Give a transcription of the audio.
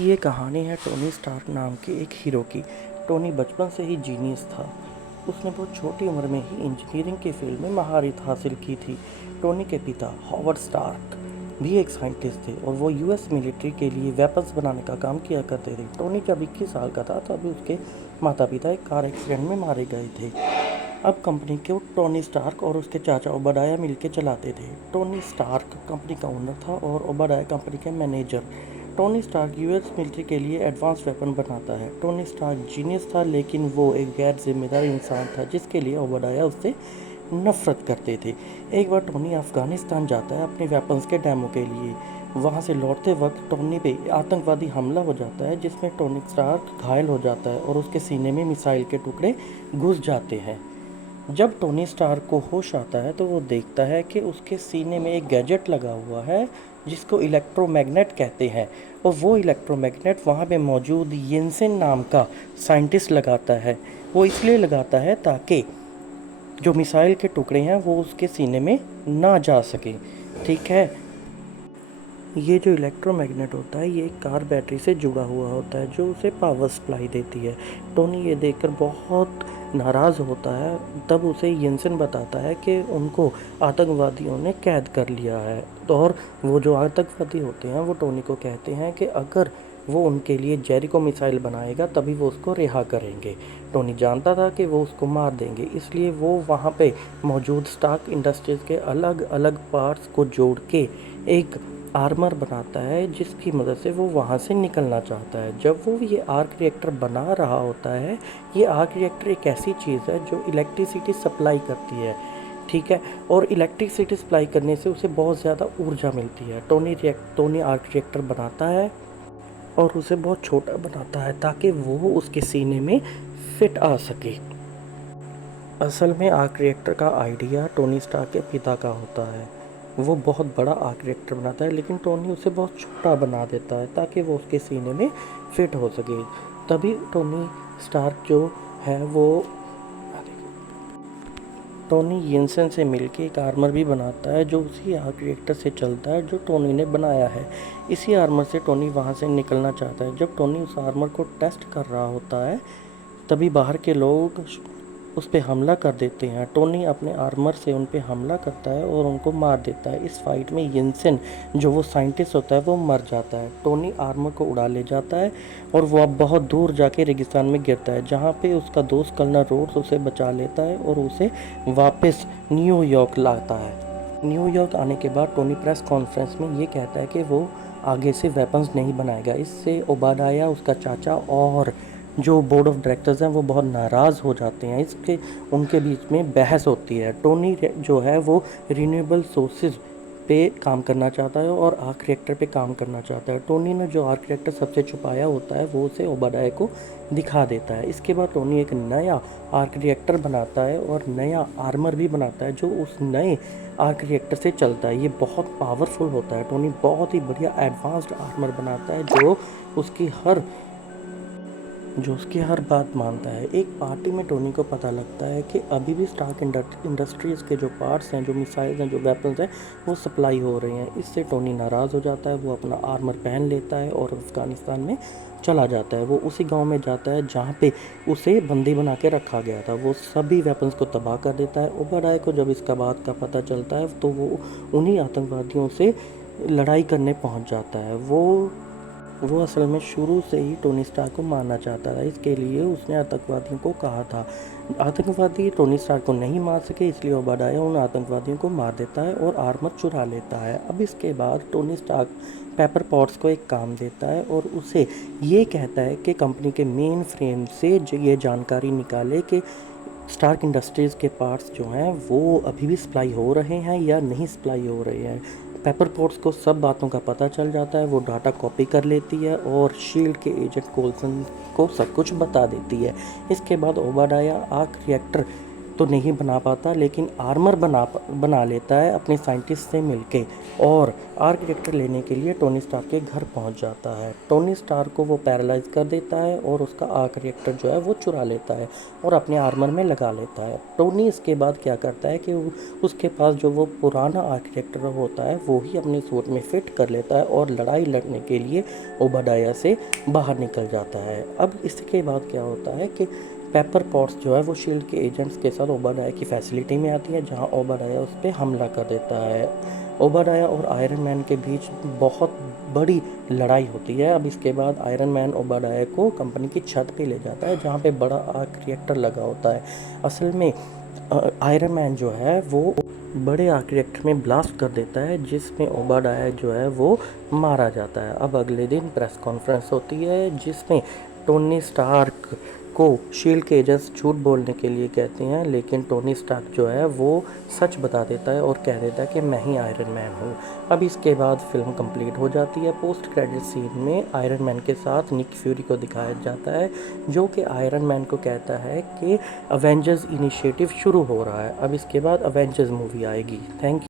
ये कहानी है टोनी स्टार्क नाम के एक हीरो की। टोनी बचपन से ही जीनियस था। उसने बहुत छोटी उम्र में ही इंजीनियरिंग के फील्ड में महारत हासिल की थी। टोनी के पिता हॉवर्ड स्टार्क भी एक साइंटिस्ट थे और वो यूएस मिलिट्री के लिए वेपन्स बनाने का काम किया करते थे। टोनी जब 21 साल का था तभी उसके माता पिता एक कार एक्सीडेंट में मारे गए थे। अब कंपनी को टोनी स्टार्क और उसके चाचा ओबाडाया मिलकर चलाते थे। टोनी स्टार्क कंपनी का ओनर था और ओबाडाया कंपनी के manager. Tony Stark US military के लिए एडवांस वेपन बनाता है। टोनी स्टार्क जीनियस था, लेकिन वो एक गैर जिम्मेदार इंसान था जिसके लिए ओबाडाया उससे नफरत करते थे। एक बार टोनी अफगानिस्तान जाता है अपने वेपन्स के डेमो के लिए। वहाँ से लौटते वक्त टोनी पे आतंकवादी हमला हो जाता है जिसमें टोनी स्टार्क घायल हो जाता है और उसके सीने में मिसाइल के टुकड़े घुस जाते हैं। जब टोनी स्टार्क को होश आता है तो वो देखता है कि उसके सीने में एक गैजेट लगा हुआ है जिसको इलेक्ट्रोमैग्नेट कहते हैं, और वो इलेक्ट्रोमैग्नेट वहाँ पे मौजूद येंसेन नाम का साइंटिस्ट लगाता है। वो इसलिए लगाता है ताकि जो मिसाइल के टुकड़े हैं वो उसके सीने में ना जा सके। ठीक है, ये जो इलेक्ट्रोमैग्नेट होता है ये एक कार बैटरी से जुड़ा हुआ होता है जो उसे पावर सप्लाई देती है। टोनी ये देखकर बहुत नाराज़ होता है। तब उसे येंसेन बताता है कि उनको आतंकवादियों ने कैद कर लिया है, और वो जो आतंकवादी होते हैं वो टोनी को कहते हैं कि अगर वो उनके लिए जेरिको मिसाइल बनाएगा तभी वो उसको रिहा करेंगे। टोनी जानता था कि वो उसको मार देंगे, इसलिए वो वहाँ पे मौजूद स्टार्क इंडस्ट्रीज़ के अलग अलग पार्ट्स को जोड़ के एक आर्मर बनाता है जिसकी मदद से वो वहाँ से निकलना चाहता है। जब वो ये आर्क रिएक्टर बना रहा होता है, ये आर्क रिएक्टर एक ऐसी चीज़ है जो इलेक्ट्रिसिटी सप्लाई करती है। ठीक है, और इलेक्ट्रिसिटी सप्लाई करने से उसे बहुत ज़्यादा ऊर्जा मिलती है। टोनी आर्क रिएक्टर बनाता है और उसे बहुत छोटा बनाता है ताकि वो उसके सीने में फिट आ सके। असल में आर्क रिएक्टर का आइडिया टोनी स्टार्क के पिता का होता है। वो बहुत बड़ा आर्क रिएक्टर बनाता है लेकिन टोनी उसे बहुत छोटा बना देता है ताकि वो उसके सीने में फिट हो सके। तभी टोनी स्टार्क जो है वो टोनी येंसेन से मिलके एक आर्मर भी बनाता है जो उसी आर्क रिएक्टर से चलता है जो टोनी ने बनाया है। इसी आर्मर से टोनी वहाँ से निकलना चाहता है। जब टोनी उस आर्मर को टेस्ट कर रहा होता है तभी बाहर के लोग उस पर हमला कर देते हैं। टोनी अपने आर्मर से उन पर हमला करता है और उनको मार देता है। इस फाइट में येंसेन जो वो साइंटिस्ट होता है वो मर जाता है। टोनी आर्मर को उड़ा ले जाता है और वो अब बहुत दूर जाके रेगिस्तान में गिरता है जहाँ पे उसका दोस्त कर्नल रोड्स उसे बचा लेता है और उसे वापस न्यूयॉर्क लाता है। न्यूयॉर्क आने के बाद टोनी प्रेस कॉन्फ्रेंस में ये कहता है कि वो आगे से वेपन्स नहीं बनाएगा। इससे ओबाडाया, उसका चाचा और जो बोर्ड ऑफ डायरेक्टर्स हैं वो बहुत नाराज़ हो जाते हैं। इसके उनके बीच में बहस होती है। टोनी जो है वो रिन्यूएबल सोर्सेज पे काम करना चाहता है और आर्क रिएक्टर पे काम करना चाहता है। टोनी ने जो आर्क रिएक्टर सबसे छुपाया होता है वो उसे ओबाडाया को दिखा देता है। इसके बाद टोनी एक नया आर्क रिएक्टर बनाता है और नया आर्मर भी बनाता है जो उस नए आर्क रिएक्टर से चलता है। ये बहुत पावरफुल होता है। टोनी बहुत ही बढ़िया एडवांस्ड आर्मर बनाता है जो उसकी हर बात मानता है। एक पार्टी में टोनी को पता लगता है कि अभी भी स्टार्क इंडस्ट्रीज़ के जो पार्ट्स हैं, जो मिसाइल्स हैं, जो वेपन्स हैं वो सप्लाई हो रहे हैं। इससे टोनी नाराज़ हो जाता है। वो अपना आर्मर पहन लेता है और अफ़गानिस्तान में चला जाता है। वो उसी गांव में जाता है जहाँ पे उसे बंदी बना के रखा गया था। वो सभी वेपन्स को तबाह कर देता है। ओबाडाया को जब इसका बात का पता चलता है तो वो उन्हीं आतंकवादियों से लड़ाई करने पहुँच जाता है। वो असल में शुरू से ही टोनी स्टार्क को मारना चाहता था। इसके लिए उसने आतंकवादियों को कहा था। आतंकवादी टोनी स्टार्क को नहीं मार सके, इसलिए ओबाडाया उन आतंकवादियों को मार देता है और आर्मर चुरा लेता है। अब इसके बाद टोनी स्टार्क पेपर पॉट्स को एक काम देता है और उसे ये कहता है कि कंपनी के मेन फ्रेम से ये जानकारी निकाले कि स्टार्क इंडस्ट्रीज़ के पार्ट्स जो हैं वो अभी भी सप्लाई हो रहे हैं या नहीं सप्लाई हो रहे हैं। पेपर पॉट्स को सब बातों का पता चल जाता है। वो डाटा कॉपी कर लेती है और शील्ड के एजेंट कोल्सन को सब कुछ बता देती है। इसके बाद ओबाडाया आर्क रिएक्टर तो नहीं बना पाता, लेकिन आर्मर बना लेता है अपने साइंटिस्ट से मिलके, और आर्क रिएक्टर लेने के लिए टोनी स्टार्क के घर पहुंच जाता है। टोनी स्टार्क को वो पैरालाइज कर देता है और उसका आर्क रिएक्टर जो है वो चुरा लेता है और अपने आर्मर में लगा लेता है। टोनी इसके बाद क्या करता है कि उसके पास जो वो पुराना आर्क रिएक्टर होता है वो ही अपने सूट में फिट कर लेता है और लड़ाई लड़ने के लिए ओबाडाया से बाहर निकल जाता है। अब इसके बाद क्या होता है कि पेपर पॉट्स जो है वो शील्ड के एजेंट्स के साथ ओबाडाया की फैसिलिटी में आती है, जहां ओबाडाया उस पर हमला कर देता है। ओबाडाया और आयरन मैन के बीच बहुत बड़ी लड़ाई होती है। अब इसके बाद आयरन मैन ओबाडाया को कंपनी की छत पे ले जाता है, जहाँ पे बड़ा आर्क रिएक्टर लगा होता है। असल में आयरन मैन जो है वो बड़े आर्क रिएक्टर में ब्लास्ट कर देता है, जिसमें ओबाडाया जो है वो मारा जाता है। अब अगले दिन प्रेस कॉन्फ्रेंस होती है, जिसमें टोनी स्टार्क को शील्ड के एजेंट्स झूठ बोलने के लिए कहते हैं, लेकिन टोनी स्टार्क जो है वो सच बता देता है और कह देता है कि मैं ही आयरन मैन हूँ। अब इसके बाद फिल्म कंप्लीट हो जाती है। पोस्ट क्रेडिट सीन में आयरन मैन के साथ निक फ्यूरी को दिखाया जाता है, जो कि आयरन मैन को कहता है कि अवेंजर्स इनिशिएटिव शुरू हो रहा है। अब इसके बाद अवेंजर्स मूवी आएगी। Thank you.